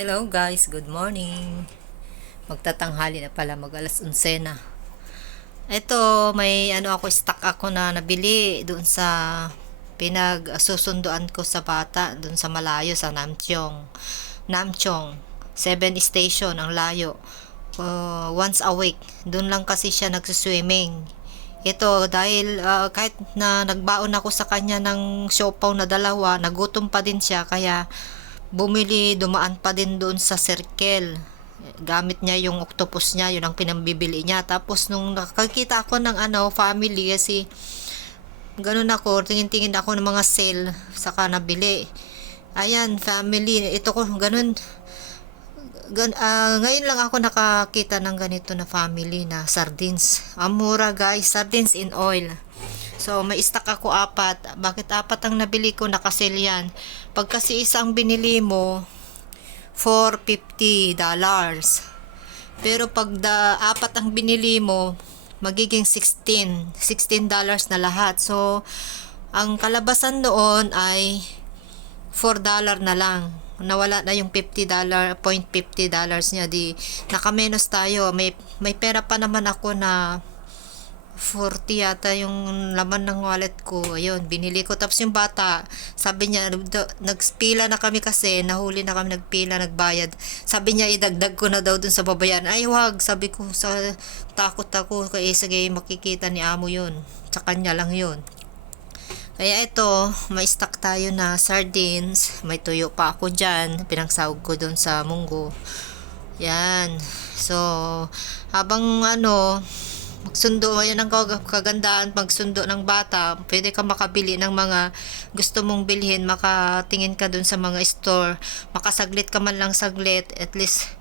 Hello guys, good morning. Magtatanghali na pala, mag alas 11 na. Ito, may ako stock ako na nabili doon sa pinagsusunduan ko sa bata doon sa malayo sa Namchong. Namchong, 7 station ang layo. Once a week. Doon lang kasi siya nagsuswimming. Ito dahil kahit na nagbaon ako sa kanya ng siopaw na dalawa, nagutom pa din siya kaya dumaan pa din doon sa circle. Gamit niya yung octopus niya, yun ang pinambibili niya. Tapos nung nakakita ako ng family, kasi ganun ako, tingin-tingin ako ng mga sale, saka nabili. Ayan, family, ito ko, ganun. Ngayon lang ako nakakita ng ganito na family na sardines. Amura guys, sardines in oil. So, may stock ako 4. Bakit 4 ang nabili ko? Nakasale yan. Pag kasi isang binili mo, $450. Pero pag 4 ang binili mo, magiging $16 na lahat. So, ang kalabasan noon ay $4 na lang. Nawala na yung $50, $0.50 niya. Di, nakamenos tayo. May pera pa naman ako na 40 yata yung laman ng wallet ko. Ayun, binili ko. Tapos yung bata, sabi niya, nagpila na kami kasi, nahuli na kami, nagpila, nagbayad. Sabi niya, idagdag ko na daw dun sa babayan. Ay, wag. Sabi ko, takot ako. Kaya sige, makikita ni amo yun. Sa kanya lang yun. Kaya ito, may stock tayo na sardines. May tuyo pa ako dyan. Pinangsahog ko dun sa munggo. Yan. So, habang magsundo, yan ang kagandaan pagsundo ng bata, pwede ka makabili ng mga gusto mong bilhin, makatingin ka dun sa mga store, makasaglit ka man lang saglit, at least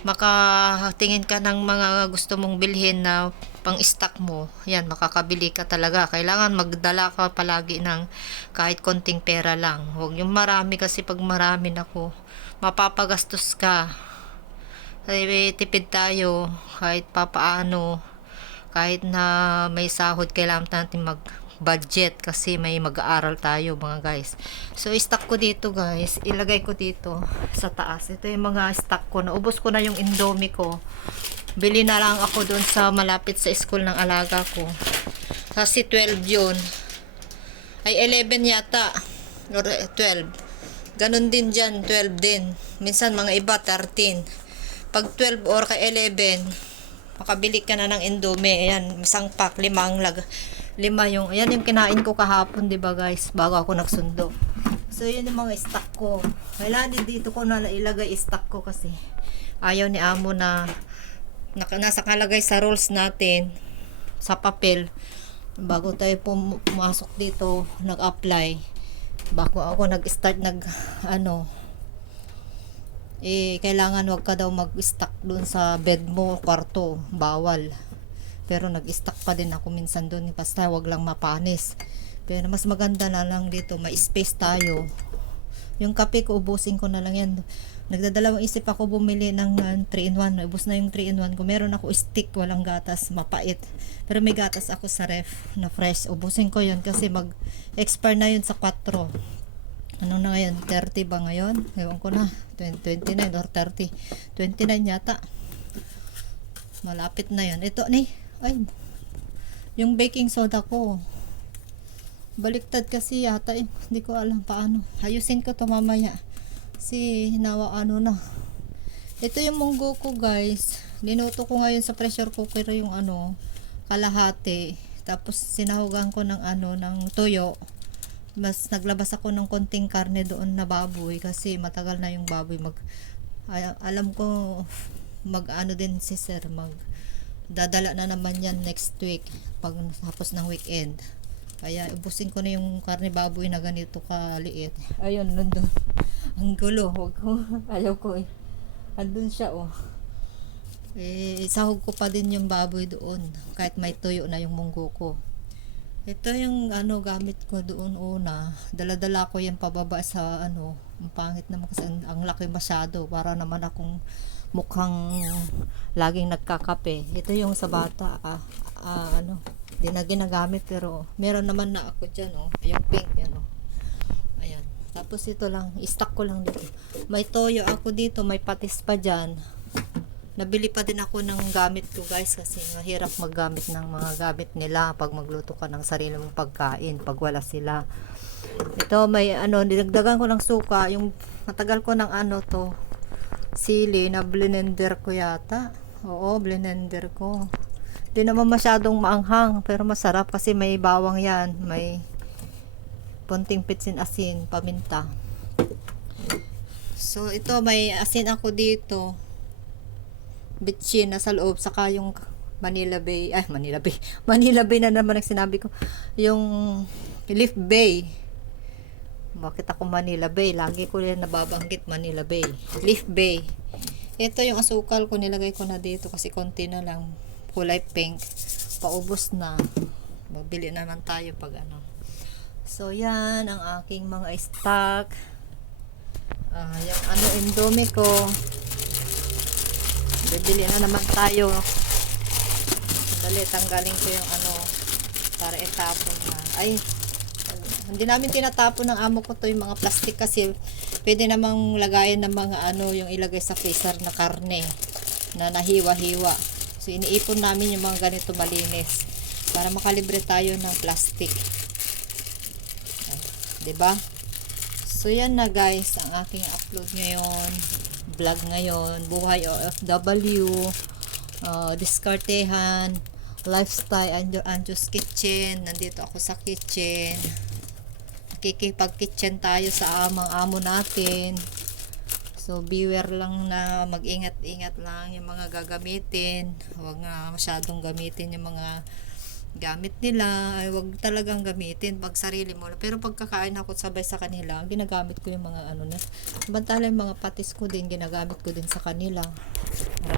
makatingin ka ng mga gusto mong bilhin na pang stock mo. Yan, makakabili ka talaga. Kailangan magdala ka palagi ng kahit konting pera lang. Huwag yung marami, kasi pag marami nako, mapapagastos ka. Tipid tayo kahit papaano. Kahit na may sahod, kailangan natin mag budget kasi may mag-aaral tayo mga guys. So stock ko dito guys, ilagay ko dito sa taas. Ito yung mga stock ko. Naubos ko na yung Indomie ko. Bili na lang ako doon sa malapit sa school ng alaga ko. Kasi 12 yun. Ay 11 yata. Or 12. Ganon din dyan, 12 din. Minsan mga iba 13. Pag 12 or ka 11, makabili ka na ng Indomie. Ayan, isang pack, 5 yung, ayan yung kinain ko kahapon, 'di ba guys, bago ako nagsundo. So yun yung mga stock ko. Kailangan din dito ko na ilagay stock ko kasi ayaw ni amo na nasa kalagay sa rules natin sa papel. Bago tayo pumasok dito, nag-apply, bago ako nag-start kailangan wag ka daw mag-stock dun sa bed mo, kwarto, bawal. Pero nag-stock pa din ako minsan doon, basta wag lang mapanis. Pero mas maganda na lang dito, may space tayo. Yung kape ko, ubusin ko na lang yan. Nagdadalawang isip ako bumili ng 3-in-1. Ubus na yung 3-in-1 ko. Meron ako stick, walang gatas, mapait. Pero may gatas ako sa ref na fresh. Ubusin ko yun kasi mag-expire na yun sa 4. Ano na ngayon? 30 ba ngayon? Ewan ko na. 29 or 30. 29 yata. Malapit na yun. Ito ni. Ay, yung baking soda ko baliktad kasi yata hindi ko alam paano. Ayusin ko to mamaya si nawa na. Ito yung munggo ko guys, linuto ko ngayon sa pressure cooker yung kalahati, tapos sinahugan ko ng ng tuyo. Mas naglabas ako ng konting karne doon na baboy kasi matagal na yung baboy alam ko din si sir dadala na naman yan next week pag tapos ng weekend. Kaya ubusin ko na yung karne baboy na ganito kaliit. Ayun, nandun. Ang gulo. Huwag ko. Ayaw ko andun siya sahog ko pa din yung baboy doon. Kahit may tuyo na yung munggo ko. Ito yung gamit ko doon una. Dala-dala ko yung pababa sa ang pangit naman kasi ang laki masyado. Para naman akong mukhang laging nagkakape. Ito yung sa bata di na ginagamit pero meron naman na ako dyan yung pink ayan. Tapos ito lang, i-stock ko lang dito. May toyo ako dito, may patis pa dyan. Nabili pa din ako ng gamit ko guys kasi mahirap maggamit ng mga gamit nila pag magluto ka ng sarili mong pagkain pag wala sila. Ito may ano, dinagdagan ko ng suka, yung matagal ko ng ano to, sili na blender ko yata. Oo, blender ko. Di naman masyadong maanghang pero masarap kasi may bawang yan, may konting pitsin asin, paminta. So ito may asin ako dito. Bitchin na sa loob, saka yung Manila Bay, Manila Bay na naman ang sinabi ko, yung Leaf Bay. Bakit ako Manila Bay? Lagi ko rin nababanggit Manila Bay. Leaf Bay. Ito yung asukal ko, nilagay ko na dito kasi konti na lang, kulay pink, paubos na, magbili naman tayo pag ano. So yan ang aking mga stock. Yung ano, Indomie ko, bibili na naman tayo. Sandali, tanggalin ko yung ano para itapon na. Ay, hindi namin tinatapon ng amo ko to yung mga plastic kasi pwede namang lagayan ng mga ano, yung ilagay sa freezer na karne na nahiwa-hiwa. So iniipon namin yung mga ganito malinis para makalibre tayo ng plastic. Ay, 'di ba? So yan na guys ang aking upload ngayon, vlog ngayon, buhay OFW, diskartehan, lifestyle, Anjo's Kitchen. Nandito ako sa kitchen, nakikipag-kitchen tayo sa amo natin. So beware lang na mag-ingat-ingat lang yung mga gagamitin, huwag nga masyadong gamitin yung mga gamit nila, ay wag talagang gamitin pag sarili mo. Pero pag kakain ako sabay sa kanila, ginagamit ko yung mga ano na. Bantala yung mga patis ko din, ginagamit ko din sa kanila.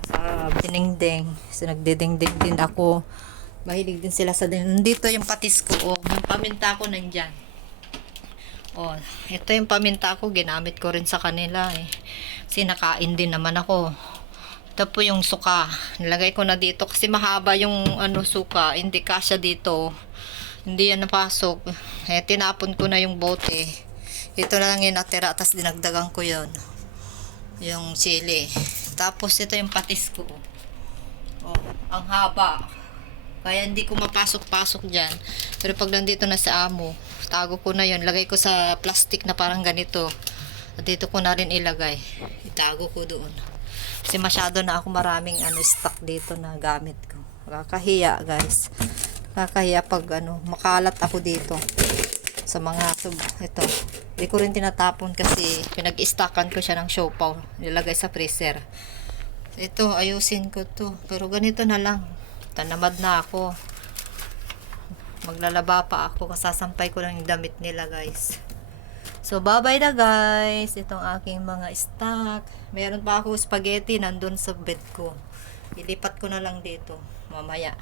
Para sa dinengdeng. So nagdedengdeng din ako. Mahilig din sila sa dinengdeng. Dito yung patis ko, oh, yung paminta ko nandyan. Oh, ito yung paminta ko, ginamit ko rin sa kanila eh. Kasi nakain din naman ako. Ito po yung suka. Nilagay ko na dito kasi mahaba yung ano suka. Hindi kasya dito. Hindi yan napasok. Eh, tinapon ko na yung bote. Ito na lang yung natira. Tapos dinagdagan ko yun. Yung chili. Tapos ito yung patis ko. Oh, ang haba. Kaya hindi ko mapasok-pasok dyan. Pero pag nandito na sa amo, tago ko na yun. Lagay ko sa plastic na parang ganito. At dito ko na rin ilagay. Itago ko doon. Kasi masyado na ako maraming ano stock dito na gamit ko. Nakakahiya guys. Nakakahiya pag ano, makalat ako dito sa mga ito. Hindi ko rin tinatapon kasi pinag-stockan ko siya ng siopaw. Nilagay sa freezer. Ito, ayusin ko to. Pero ganito na lang. Tanamad na ako. Maglalaba pa ako. Kasasampay ko lang yung damit nila guys. So, bye-bye na guys. Itong aking mga stock. Meron pa ako spaghetti nandun sa bed ko. Ilipat ko na lang dito mamaya.